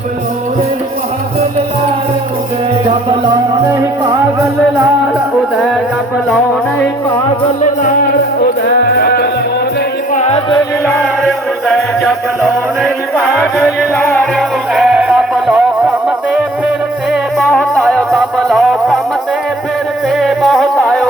जब लो नहीं पागल लाल उदय जब लो नहीं पागल लाल उदय पागल लाल उदय जब लो नहीं पागल उदय तब लो कम से फिरते बहुत आयो तब लो कम से फिरते बहुत आयो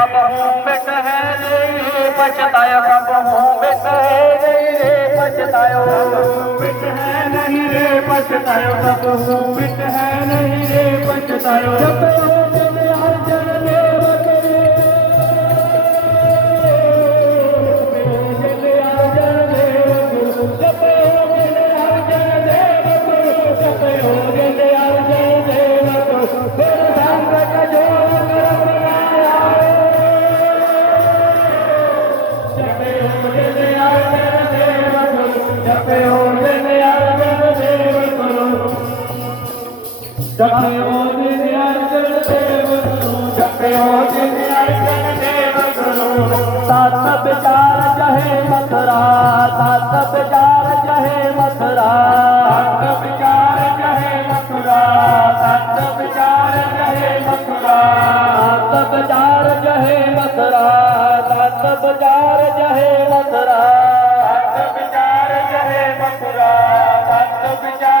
ਬੂੜਤ ਤੇ ਕਬ ਹੂੰ ਮਿਟ ਹੈ ਨਹੀਂ ਪਛਤਾਇਓ ਕਬ ਹੂੰ ਮਿਟ ਹੈ ਨਹੀਂ ਰੇ ਪਛਤਾਇਓ ਮਿਟ ਹੈ ਨਹੀਂ ਰੇ ਪਛਤਾਇਓ ਸਭ ਹੂੰ ਮਿਟ ਹੈ विचार जहे मथुरा भक्त विचार